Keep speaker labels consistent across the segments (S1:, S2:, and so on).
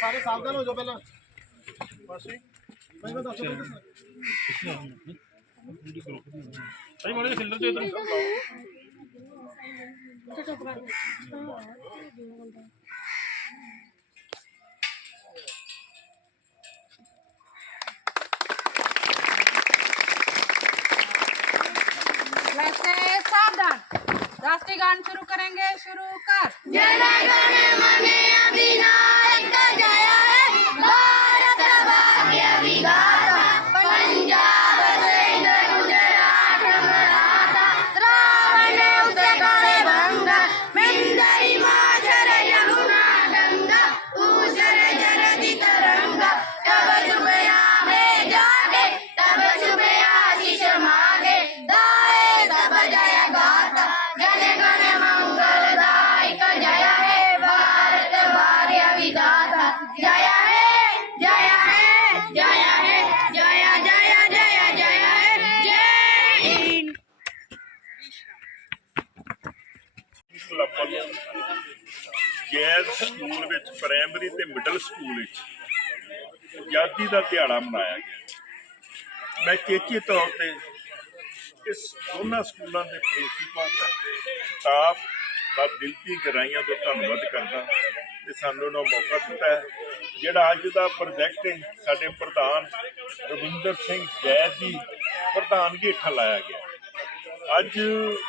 S1: ਸਾਰੇ ਸਾਵਧਾਨ ਹੋ ਜਾਓ ਪਹਿਲਾਂ। ਪਾਸੇ ਮੈਂ ਤਾਂ ਦੱਸੋ
S2: ਸਹੀ ਮਾੜੇ ਸਿਲੰਡਰ ਤੇ ਇਧਰ।
S3: वैसे गान शुरू करेंगे शुरू कर
S4: जन
S5: ਪ੍ਰਾਇਮਰੀ ਤੇ ਮਿਡਲ ਸਕੂਲ ਵਿੱਚ ਆਜ਼ਾਦੀ ਦਾ ਦਿਹਾੜਾ ਮਨਾਇਆ ਗਿਆ ਮੈਂ ਚੇਚੇ ਤੌਰ ਤੇ ਇਸ ਦੋਨਾਂ ਸਕੂਲਾਂ ਦੇ ਪ੍ਰਿੰਸੀਪਲ ਸਟਾਫ ਦਾ ਦਿਲ ਦੀ ਗਹਿਰਾਈਆਂ ਤੋਂ ਧੰਨਵਾਦ ਕਰਦਾ ਤੇ ਸਾਨੂੰ ਇਹਨਾਂ ਮੌਕਾ ਦਿੱਤਾ ਹੈ, ਜਿਹੜਾ ਅੱਜ ਦਾ ਪ੍ਰੋਜੈਕਟ ਹੈ, ਸਾਡੇ ਪ੍ਰਧਾਨ ਰਵਿੰਦਰ ਸਿੰਘ ਜੈਦ ਦੀ ਪ੍ਰਧਾਨਗੀ ਹੇਠਾਂ ਲਾਇਆ ਗਿਆ। ਅੱਜ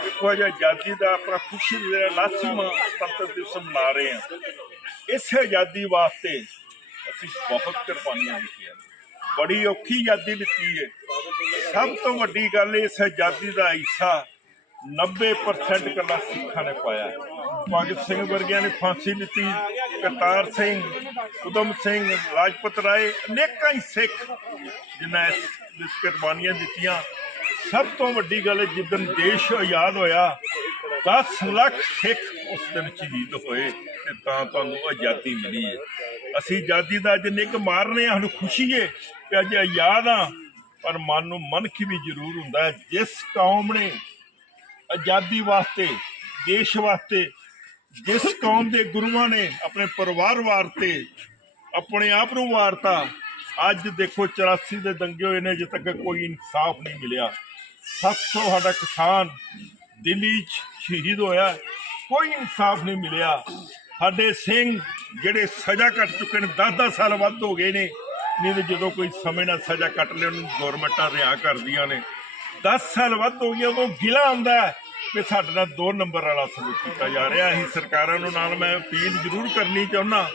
S5: ਦੇਖੋ ਅੱਜ ਆਜ਼ਾਦੀ ਦਾ ਆਪਣਾ ਖੁਸ਼ੀ ਦਾ ਲਾਸੀਮਾ ਸੁਤੰਤਰ ਦਿਵਸ ਮਨਾ ਰਹੇ ਹਾਂ। ਇਸ ਆਜ਼ਾਦੀ ਵਾਸਤੇ ਅਸੀਂ ਬਹੁਤ ਕੁਰਬਾਨੀਆਂ ਦਿੱਤੀਆਂ ਬੜੀ ਔਖੀ ਆਜ਼ਾਦੀ ਲਿੱਤੀ ਹੈ ਸਭ ਤੋਂ ਵੱਡੀ ਗੱਲ ਇਸ ਆਜ਼ਾਦੀ ਦਾ ਹਿੱਸਾ 90% ਕੱਲਾ ਸਿੱਖਾਂ ਨੇ ਪਾਇਆ। ਭਗਤ ਸਿੰਘ ਵਰਗਿਆਂ ਨੇ ਫਾਂਸੀ ਲਿੱਤੀ ਕਰਤਾਰ ਸਿੰਘ, ਉਦਮ ਸਿੰਘ, ਲਾਜਪਤ ਰਾਏ, ਅਨੇਕਾਂ ਹੀ ਸਿੱਖ ਜਿਨ੍ਹਾਂ ਇਸ ਕੁਰਬਾਨੀਆਂ ਦਿੱਤੀਆਂ। ਸਭ ਤੋਂ ਵੱਡੀ ਗੱਲ ਹੈ, ਜਿੱਦਣ ਦੇਸ਼ ਆਜ਼ਾਦ ਹੋਇਆ 10 ਲੱਖ ਸਿੱਖ ਉਸ ਦਿਨ ਸ਼ਹੀਦ ਹੋਏ ਤੇ ਤਾਂ ਤੁਹਾਨੂੰ ਆਜ਼ਾਦੀ ਮਿਲੀ ਹੈ। ਅਸੀਂ ਆਜ਼ਾਦੀ ਦਾ ਅੱਜ ਨਿੱਘ ਮਾਰਨੇ ਹਾਂ ਸਾਨੂੰ ਖੁਸ਼ੀ ਹੈ ਕਿ ਅੱਜ ਆਜ਼ਾਦ ਆ ਪਰ ਮਨ ਨੂੰ ਮਨਖ ਵੀ ਜ਼ਰੂਰ ਹੁੰਦਾ ਹੈ, ਜਿਸ ਕੌਮ ਨੇ ਆਜ਼ਾਦੀ ਵਾਸਤੇ, ਦੇਸ਼ ਵਾਸਤੇ, ਜਿਸ ਕੌਮ ਦੇ ਗੁਰੂਆਂ ਨੇ ਆਪਣੇ ਪਰਿਵਾਰ ਵਾਰਤੇ ਆਪਣੇ ਆਪ ਨੂੰ ਵਾਰਤਾ, ਅੱਜ ਦੇਖੋ 84 ਦੇ ਦੰਗੇ ਹੋਏ ਨੇ, ਅਜੇ ਤੱਕ ਕੋਈ ਇਨਸਾਫ ਨਹੀਂ ਮਿਲਿਆ। 700 ਸਾਡਾ ਕਿਸਾਨ ਦਿੱਲੀ 'ਚ ਸ਼ਹੀਦ ਹੋਇਆ। ਕੋਈ ਇਨਸਾਫ ਨਹੀਂ ਮਿਲਿਆ। ਸਾਡੇ ਸਿੰਘ ਜਿਹੜੇ ਸਜ਼ਾ ਕੱਟ ਚੁੱਕੇ ਨੇ 10-10 ਸਾਲ ਵੱਧ ਹੋ ਗਏ ਨੇ, ਨਹੀਂ ਤੇ ਜਦੋਂ ਕੋਈ ਸਮੇਂ ਨਾਲ ਸਜ਼ਾ ਕੱਟ ਲਿਆ, ਉਹਨੂੰ ਗਵਰਨਮੈਂਟਾਂ ਰਿਹਾ ਕਰਦੀਆਂ ਨੇ। 10 ਸਾਲ ਵੱਧ ਹੋ ਗਏ, ਉਦੋਂ ਗਿਲਾ ਹੁੰਦਾ ਕਿ ਸਾਡੇ ਨਾਲ ਦੋ ਨੰਬਰ ਵਾਲਾ ਸਲੂਕ ਕੀਤਾ ਜਾ ਰਿਹਾ। ਅਸੀਂ ਸਰਕਾਰਾਂ ਨੂੰ ਨਾਲ ਮੈਂ ਅਪੀਲ ਜ਼ਰੂਰ ਕਰਨੀ ਚਾਹੁੰਦਾ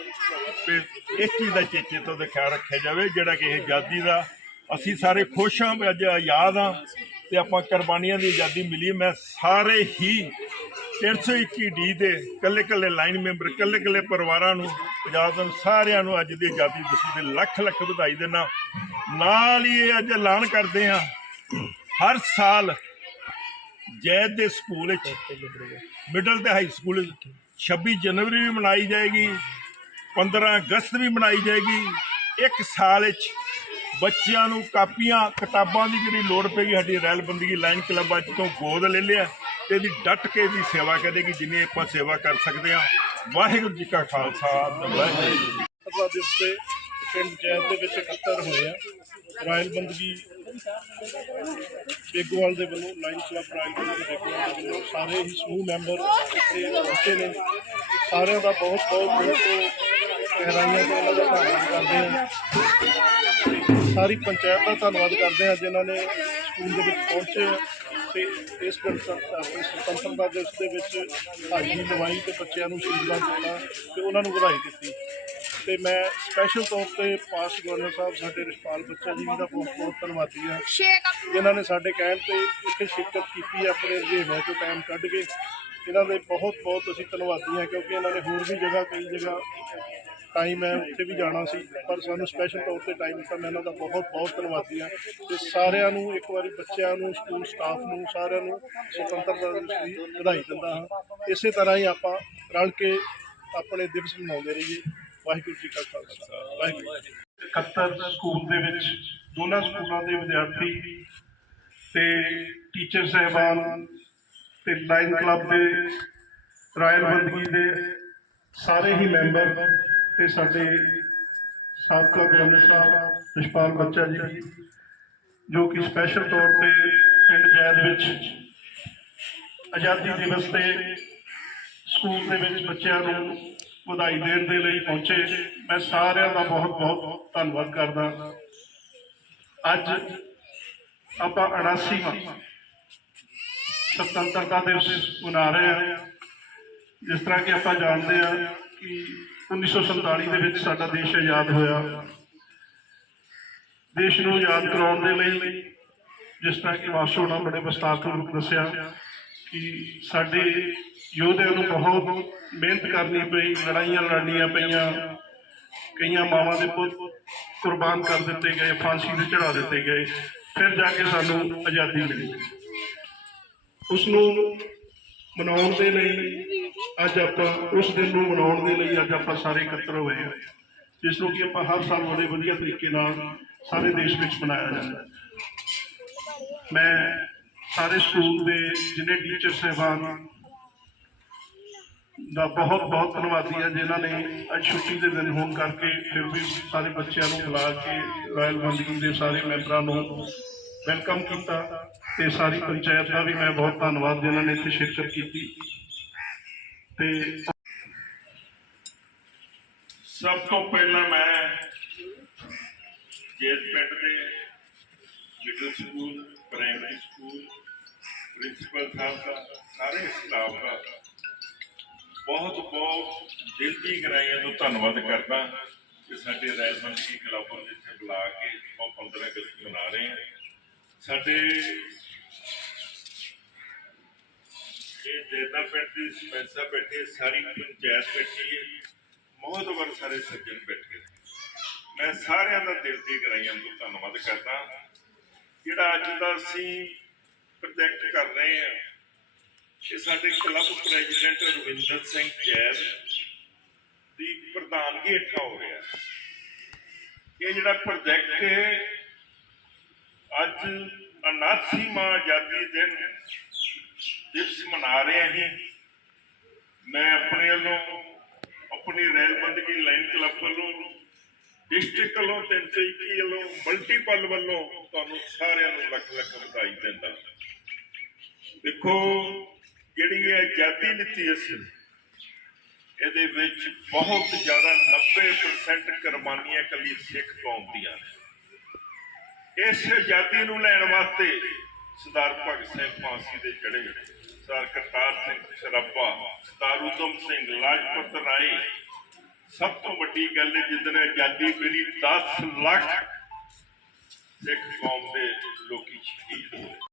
S5: ਕਿ ਇਸ ਚੀਜ਼ ਦਾ ਚੇਚੇ ਤੋਂ ਖਿਆਲ ਰੱਖਿਆ ਜਾਵੇ, ਜਿਹੜਾ ਕਿ ਇਹ ਆਜ਼ਾਦੀ ਦਾ, ਅਸੀਂ ਸਾਰੇ ਖੁਸ਼ ਹਾਂ ਵੀ ਅੱਜ ਆਜ਼ਾਦ ਹਾਂ ਤੇ ਆਪਾਂ ਕੁਰਬਾਨੀਆਂ ਦੀ ਆਜ਼ਾਦੀ ਮਿਲੀ ਮੈਂ ਸਾਰੇ ਹੀ 321 ਡੀ ਦੇ ਕੱਲੇ ਕੱਲੇ ਲਾਈਨ ਮੈਂਬਰ ਕੱਲੇ ਕੱਲੇ ਪਰਿਵਾਰਾਂ ਨੂੰ, ਪੰਜਾਬ ਦੇ ਸਾਰਿਆਂ ਨੂੰ ਅੱਜ ਦੀ ਆਜ਼ਾਦੀ ਦਿਵਸ ਦੇ ਲੱਖ ਲੱਖ ਵਧਾਈ ਦੇਣਾ ਨਾਲ ਹੀ ਇਹ ਅੱਜ ਐਲਾਨ ਕਰਦੇ ਹਾਂ, ਹਰ ਸਾਲ ਜੈਦ ਦੇ ਸਕੂਲ ਵਿੱਚ ਮਿਡਲ ਤੇ ਹਾਈ ਸਕੂਲ ਵਿੱਚ 26 ਜਨਵਰੀ ਵੀ ਮਨਾਈ ਜਾਏਗੀ 15 ਅਗਸਤ ਵੀ ਮਨਾਈ ਜਾਏਗੀ, ਇੱਕ ਸਾਲ ਵਿੱਚ ਬੱਚਿਆਂ ਨੂੰ ਕਾਪੀਆਂ, ਕਿਤਾਬਾਂ ਦੀ ਜਿਹੜੀ ਲੋੜ ਪੈਗੀ ਸਾਡੀ ਰੈਲ ਬੰਦਗੀ ਲਾਈਨ ਕਲੱਬਾਂ ਚ ਤੋਂ ਗੋਦ ਲੈ ਲਿਆ ਤੇ ਇਹਦੀ ਡਟ ਕੇ ਦੀ ਸੇਵਾ ਕਰੇਗੀ ਜਿੰਨੀ ਆਪਾਂ ਸੇਵਾ ਕਰ ਸਕਦੇ ਹਾਂ। ਵਾਹਿਗੁਰੂ ਜੀ ਕਾ ਖਾਲਸਾ, ਵਾਹਿਗੁਰੂ ਜੀ ਕੀ ਫਤਿਹ।
S1: ਦੇ ਪਿੰਡ ਪੰਚਾਇਤ ਦੇ ਵਿੱਚ ਇਕੱਤਰ ਹੋਏ ਆ। ਰਾਇਲ ਬੰਦਗੀ ਬੇਗੋਵਾਲ ਦੇ ਵੱਲੋਂ ਲਾਈਨ ਕਲੱਬ ਰਾਇਲ ਬੰਦਗੀ ਬੇਗੋਵਾਲ ਦੇ ਵੱਲੋਂ ਸਾਰੇ ਹੀ ਸਮੂਹ ਮੈਂਬਰ ਇੱਥੇ ਪਹੁੰਚੇ ਨੇ। ਸਾਰਿਆਂ ਦਾ ਬਹੁਤ ਬਹੁਤ ਦਿਲ ਤੋਂ ਗਹਿਰਾਈਆਂ ਤੋਂ ਉਹਨਾਂ ਦਾ ਧੰਨਵਾਦ ਕਰਦੇ ਹਾਂ। ਸਾਰੀ ਪੰਚਾਇਤ ਦਾ ਧੰਨਵਾਦ ਕਰਦੇ ਹਾਂ ਜਿਨ੍ਹਾਂ ਨੇ ਸਕੂਲ ਦੇ ਵਿੱਚ ਪਹੁੰਚੇ ਤੇ ਇਸ ਸੁਤੰਤਰਤਾ ਦਿਵਸ ਦੇ ਵਿੱਚ ਹਾਜ਼ਰੀ ਲਵਾਈ ਤੇ ਬੱਚਿਆਂ ਨੂੰ ਸ਼ਹੀਦਾਂ ਦਿੱਤਾ ਤੇ ਉਹਨਾਂ ਨੂੰ ਵਧਾਈ ਦਿੱਤੀ। ਤੇ ਮੈਂ ਸਪੈਸ਼ਲ ਤੌਰ ਤੇ ਪਾਸ ਗਵਰਨਰ ਸਾਹਿਬ ਸਾਡੇ ਰਿਸ਼ਪਾਲ ਬੱਚਾ ਜੀ ਦਾ ਬਹੁਤ ਬਹੁਤ ਧੰਨਵਾਦੀ ਹਾਂ। ਜਿਨ੍ਹਾਂ ਨੇ ਸਾਡੇ ਕਹਿਣ ਤੇ ਇੱਥੇ ਸ਼ਿਰਕਤ ਕੀਤੀ ਆਪਣੇ ਰੁਝੇਵਿਆਂ ਤੋਂ ਟਾਈਮ ਕੱਢ ਕੇ। ਇਹਨਾਂ ਦੇ ਬਹੁਤ ਬਹੁਤ ਅਸੀਂ ਧੰਨਵਾਦੀ ਹਾਂ ਕਿਉਂਕਿ ਇਹਨਾਂ ਨੇ ਹੋਰ ਵੀ ਜਗ੍ਹਾ ਕਈ ਜਗ੍ਹਾ ਟਾਈਮ ਹੈ, ਉੱਥੇ ਵੀ ਜਾਣਾ ਸੀ। ਪਰ ਸਾਨੂੰ ਸਪੈਸ਼ਲ ਤੌਰ ਤੇ ਟਾਈਮ ਦਿੱਤਾ। ਮੈਂ ਇਹਨਾਂ ਦਾ ਬਹੁਤ ਬਹੁਤ ਧੰਨਵਾਦੀ ਹਾਂ। ਤੇ ਸਾਰਿਆਂ ਨੂੰ ਇੱਕ ਵਾਰੀ ਬੱਚਿਆਂ ਨੂੰ ਸਕੂਲ ਸਟਾਫ ਨੂੰ, ਸਾਰਿਆਂ ਨੂੰ ਸੁਤੰਤਰਤਾ ਦਿਵਸ ਦੀ ਵਧਾਈ ਦਿੰਦਾ ਹਾਂ। ਇਸੇ ਤਰ੍ਹਾਂ ਹੀ ਆਪਾਂ ਰਲ ਕੇ ਆਪਣੇ ਦਿਵਸ ਮਨਾਉਂਦੇ ਰਹੀਏ। ਵਾਹਿਗੁਰੂ ਜੀ ਕਾ ਖਾਲਸਾ। ਵਾਹਿਗੁਰੂ ਜੀ ਕੀ 71 ਸਕੂਲ ਦੇ ਵਿੱਚ ਦੋਨਾਂ ਸਕੂਲਾਂ ਦੇ ਵਿਦਿਆਰਥੀ ਤੇ ਟੀਚਰ ਸਹਿਬਾਨ ਤੇ ਲਾਈਨ ਕਲੱਬ ਦੇ ਰਾਇਲ ਬੰਦਗੀ ਦੇ ਸਾਰੇ ਹੀ ਮੈਂਬਰ ਤੇ ਸਾਡੇ ਸਾਬਕਾ ਗਵਰਨਰ ਸਾਹਿਬ ਰਿਸ਼ਪਾਲ ਬੱਚਾ ਜੀ, ਜੋ ਕਿ ਸਪੈਸ਼ਲ ਤੌਰ ਤੇ ਪਿੰਡ ਜੈਦ ਵਿੱਚ ਆਜ਼ਾਦੀ ਦਿਵਸ ਤੇ ਸਕੂਲ ਦੇ ਵਿੱਚ ਬੱਚਿਆਂ ਨੂੰ ਵਧਾਈ ਦੇਣ ਦੇ ਲਈ ਪਹੁੰਚੇ। ਮੈਂ ਸਾਰਿਆਂ ਦਾ ਬਹੁਤ ਬਹੁਤ ਧੰਨਵਾਦ ਕਰਦਾ। ਅੱਜ ਆਪਾਂ 79ਵਾਂ ਸੁਤੰਤਰਤਾ ਦਿਵਸ ਮਨਾ ਰਹੇ ਹਾਂ ਜਿਸ ਤਰ੍ਹਾਂ ਕਿ ਆਪਾਂ ਜਾਣਦੇ ਹਾਂ ਕਿ 1947 ਦੇ ਵਿੱਚ ਸਾਡਾ ਦੇਸ਼ ਆਜ਼ਾਦ ਹੋਇਆ। ਦੇਸ਼ ਨੂੰ ਆਜ਼ਾਦ ਕਰਾਉਣ ਦੇ ਲਈ ਜਿਸ ਤਰ੍ਹਾਂ ਕਿ ਵਾਸੋ ਨੇ ਬੜੇ ਵਿਸਤਾਰਪੂਰਵਕ ਦੱਸਿਆ ਕਿ ਸਾਡੇ ਯੋਧਿਆਂ ਨੂੰ ਬਹੁਤ ਮਿਹਨਤ ਕਰਨੀ ਪਈ ਲੜਾਈਆਂ ਲੜਨੀਆਂ ਪਈਆਂ। ਕਈਆਂ ਮਾਵਾਂ ਦੇ ਪੁੱਤ ਕੁਰਬਾਨ ਕਰ ਦਿੱਤੇ ਗਏ ਫਾਂਸੀ ਤੇ ਚੜਾ ਦਿੱਤੇ ਗਏ। ਫਿਰ ਜਾ ਕੇ ਸਾਨੂੰ ਆਜ਼ਾਦੀ ਮਿਲੀ। ਉਸ ਨੂੰ ਮਨਾਉਣ ਦੇ ਲਈ ਅੱਜ ਆਪਾਂ ਉਸ ਦਿਨ ਨੂੰ ਮਨਾਉਣ ਦੇ ਲਈ ਅੱਜ ਆਪਾਂ ਸਾਰੇ ਇਕੱਤਰ ਹੋਏ ਹਾਂ ਜਿਸ ਨੂੰ ਕਿ ਆਪਾਂ ਹਰ ਸਾਲ ਬੜੇ ਵਧੀਆ ਤਰੀਕੇ ਨਾਲ ਸਾਰੇ ਦੇਸ਼ ਵਿੱਚ ਮਨਾਇਆ ਜਾਂਦਾ ਮੈਂ ਸਾਰੇ ਸਕੂਲ ਦੇ ਜਿੰਨੇ ਟੀਚਰ ਸਹਿਬਾਨ ਦਾ ਬਹੁਤ ਬਹੁਤ ਧੰਨਵਾਦੀ ਹਾਂ, ਜਿਨ੍ਹਾਂ ਨੇ ਅੱਜ ਛੁੱਟੀ ਦੇ ਦਿਨ ਹੋਣ ਕਰਕੇ ਫਿਰ ਵੀ ਸਾਰੇ ਬੱਚਿਆਂ ਨੂੰ ਬੁਲਾ ਕੇ ਰਾਇਲ ਬੰਦਗੀ ਦੇ ਸਾਰੇ ਮੈਂਬਰਾਂ ਨੂੰ ਵੈਲਕਮ ਕੀਤਾ। ਤੇ ਸਾਰੀ ਪੰਚਾਇਤ ਦਾ ਵੀ ਮੈਂ ਬਹੁਤ ਧੰਨਵਾਦ ਜਿਨ੍ਹਾਂ ਨੇ ਇੱਥੇ ਸ਼ਿਰਕਤ ਕੀਤੀ। ਤੇ
S5: ਸਭ ਤੋਂ ਪਹਿਲਾਂ ਮੈਂ ਜੇਤ ਪਿੰਡ ਦੇ middle school primary school principal ਸਾਹਿਬ ਦਾ, ਸਾਰੇ ਸਟਾਫ ਦਾ ਬਹੁਤ ਬਹੁਤ ਦਿਲ ਦੀ ਗਹਿਰਾਈਆਂ ਤੋਂ ਧੰਨਵਾਦ ਕਰਦਾ ਕਿ ਸਾਡੇ ਰਾਜਮੰਦਰੀ ਕਲੱਬ ਨੂੰ ਇੱਥੇ ਬੁਲਾ ਕੇ ਉਹ 15 ਅਗਸਤ ਮਨਾ ਰਹੇ ਹਾਂ। ਸਾਡੇ ਇਹ ਜੇਤਾ ਪਿੰਡ ਦੀ ਸਮੈਸਾ ਬੈਠੇ, ਸਾਰੀ ਪੰਚਾਇਤ ਬੈਠੀ ਹੈ। ਬਹੁਤ ਵਾਰ ਸਾਰੇ ਸੱਜਣ ਬੈਠੇ। ਮੈਂ ਸਾਰਿਆਂ ਦਾ ਦਿਲ ਦੀ ਗਰਾਈਆਂ ਤੋਂ ਧੰਨਵਾਦ ਕਰਦਾ। ਜਿਹੜਾ ਅੱਜ ਦਾ ਅਸੀਂ ਪ੍ਰੋਜੈਕਟ ਕਰ ਰਹੇ ਹਾਂ, ਇਹ ਸਾਡੇ ਕਲੱਬ ਪ੍ਰੈਜ਼ੀਡੈਂਟ ਰਵਿੰਦਰ ਸਿੰਘ ਜੈਦ ਦੀ ਪ੍ਰਧਾਨਗੀ ਹੇਠਾਂ ਹੋ ਰਿਹਾ। ਇਹ ਜਿਹੜਾ ਪ੍ਰੋਜੈਕਟ ਹੈ ਅੱਜ 79ਵਾਂ ਆਜ਼ਾਦੀ ਦਿਨ ਦਿਵਸ ਮਨਾ ਰਹੇ ਹਾਂ। ਮੈਂ ਆਪਣੇ ਵੱਲੋਂ ਆਪਣੀ ਰੈਲਬੰਦਗੀ ਲਾਈਨ ਕਲੱਬ ਵੱਲੋਂ, ਡਿਸਟ੍ਰਿਕਟ ਵੱਲੋਂ 321 ਵੱਲੋਂ, ਮਲਟੀਪਲ ਵੱਲੋਂ ਤੁਹਾਨੂੰ ਸਾਰਿਆਂ ਨੂੰ ਲੱਖ ਲੱਖ ਵਧਾਈ ਦਿੰਦਾ। ਦੇਖੋ, ਜਿਹੜੀ ਇਹ ਆਜ਼ਾਦੀ ਨੀਤੀ ਅਸੀਂ ਇਹਦੇ ਵਿੱਚ ਬਹੁਤ ਜ਼ਿਆਦਾ 90% ਕੁਰਬਾਨੀਆਂ ਕੱਲੀ ਸਿੱਖ ਕੌਮ ਦੀਆਂ ਨੇ। ਇਸ ਆਜ਼ਾਦੀ ਨੂੰ ਲੈਣ ਵਾਸਤੇ ਸਰਦਾਰ ਭਗਤ ਸਿੰਘ ਫਾਂਸੀ ਦੇ ਚੜੇ ਸਰਦਾਰ ਕਰਤਾਰ ਸਿੰਘ ਸਰਾਭਾ ਸਰਦਾਰ ਉਦਮ ਸਿੰਘ ਲਾਜਪਤ ਰਾਏ। ਸਭ ਤੋਂ ਵੱਡੀ ਗੱਲ ਹੈ ਜਿੱਦਣ ਆਜ਼ਾਦੀ ਮਿਲੀ 10 ਲੱਖ ਸਿੱਖ ਕੌਮ ਦੇ ਲੋਕੀ ਸ਼ਹੀਦ ਹੋਏ।